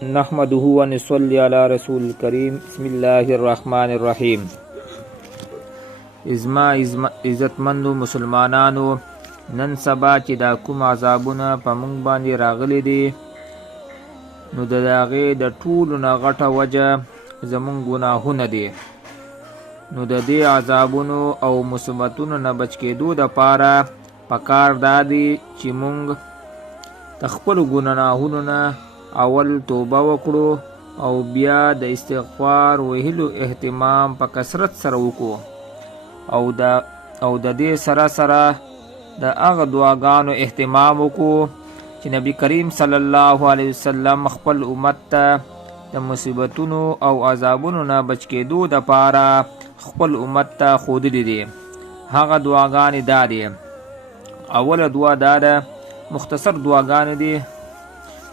نحمده ونصلي على رسول الكريم. بسم الله الرحمن الرحیم. عزتمندو مسلمانانو، نن سبا چې دا کوم عذابونه په موږ باندې راغلي دي، نو د هغې د ټولو نه غټه وجه زموږ ګناهونه دي. نو د دې عذابونو او مصیبتونو نه بچ کېدو دپاره پکار دا دی چې موږ د خپلو ګناهونو نه اول توبه وکړو او بیا د استغفار ویلو اهتمام په کثرت سره وکړو او د دې سره سره د هغه دعاګانو اهتمام وکړو چې نبی کریم صلی الله علیه وسلم خپل امت ته د مصیبتونو او عذابونو نه بچ کېدو دپاره خپل امت ته ښودلي دي. هغه دعاګانې دا دي. اوله دعا دا ده، مختصر دعاګانې دي.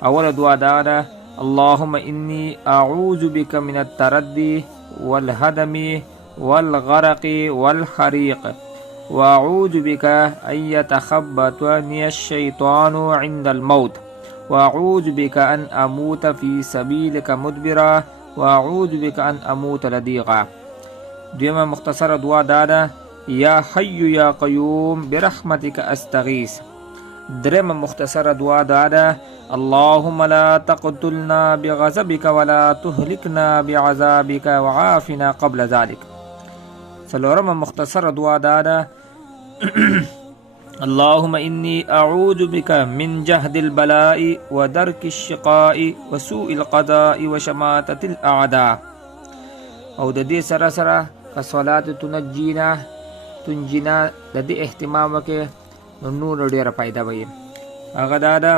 اوله دعا دا ده: اللهم انی اعوذ بک من التردی والهدم والغرق والحریق واعوذ بک ان یتخبطنی الشیطان عند الموت واعوذ بک ان اموت فی سبیلک مدبرا واعوذ بک ان اموت لدیغا. دویمه مختصر دعا دا ده: یا حی یا قیوم برحمتک استغیث. درم مختصر دعا دا ده: اللهم لا تقتلنا بغضبك ولا تهلكنا بعذابك وعافنا قبل ذلك. څلورم مختصر دعا دا ده: اللهم إني أعوذ بك من جهد البلاء ودرك الشقاء وسوء القضاء وشماتة الأعداء. او د دې سره سره کصلات تنجینا د دې اهتمام وکړې نو نور ډېره فایده به یې. هغه دا ده: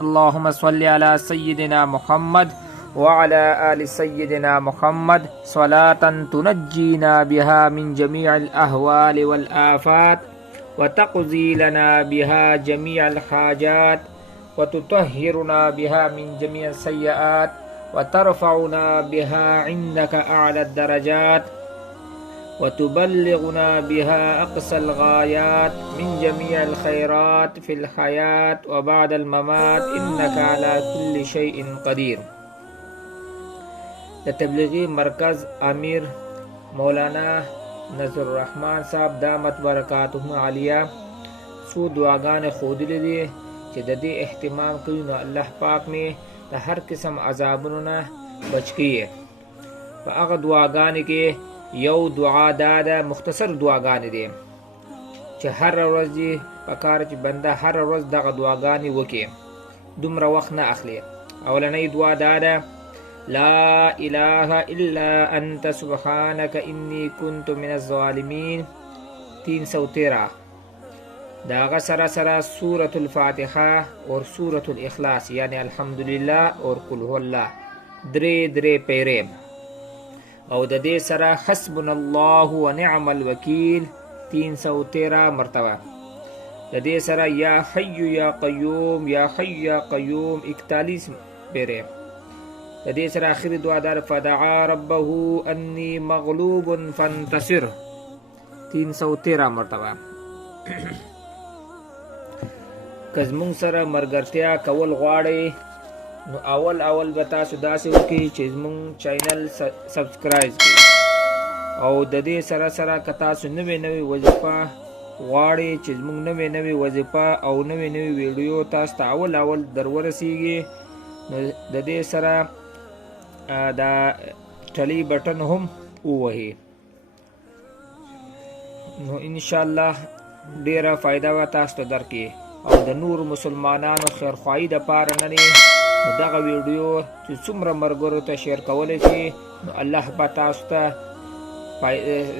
اللهم صل على سيدنا محمد وعلى آل سيدنا محمد صلاة تنجينا بها من جميع الأهوال والآفات وتقضي لنا بها جميع الحاجات وتطهرنا بها من جميع السيئات وترفعنا بها عندك أعلى الدرجات وتبلغنا بها أقصى الغايات من جميع الخيرات في الحياة وبعد الممات إنك على كل شيء قدير. د تبلیغی مرکز امیر مولانا نصر الرحمن صاحب دامت برکاتهم عالیه څو دعاګانې ښودلې دي چې د دې اهتمام کوي نو الله پاک مې د هر قسم عذابونو نه بچ کړي. په هغه دعاګانې کې یو دعا دا ده، مختصر دعاګانې دي چې هر ورځ دي پکار چې بنده هر ورځ دغه دعاګانې وکړي، دومره وخت نه اخلي. اولنۍ دعا دا ده: لا اله الا انت سبحانك انی كنت من الظالمین 313. دا هغه سره سره سورة الفاتحه اور سورة الاخلاص یعنی الحمدلله اور قل هو الله درې پیرې. او د دې سره حسبنا الله ونعم الوکیل 313 مرتبه. د دې سره یا حی یا قیوم یا حی یا قیوم 41 پیرې. د دې سره آخري دعا دار: فدعا ربه انی مغلوب فانتصر 313 مرتبه. که زمونږ سره ملګرتیا کول غواړئ نو اول به تاسو داسې وکړئ چې زمونږ چینل سبسکرایب کړئ. او د دې سره سره که تاسو نوې وظیفه غواړئ چې زمونږ نوې وظیفه او نوې ویډیو تاسو ته اول در ورسیږي نو د دې سره دا ټلی بټن هم ووهئ نو انشاءالله ډیره فایده به تاسو ته درکړي. او د نور مسلمانانو خیرخواهي دپاره نه دی نو دغه ویډیو چې څومره ملګرو ته شیر کولی شي نو الله به تاسو ته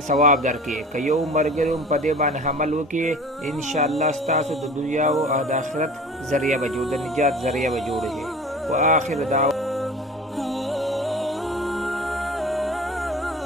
ثواب درکړي. که یو ملګري هم په دې باندې عمل وکړي انشاءالله ستاسو د دنیا او د آخرت ذریعه به د نجات ذریعه به جوړ شي. و آخر دعوا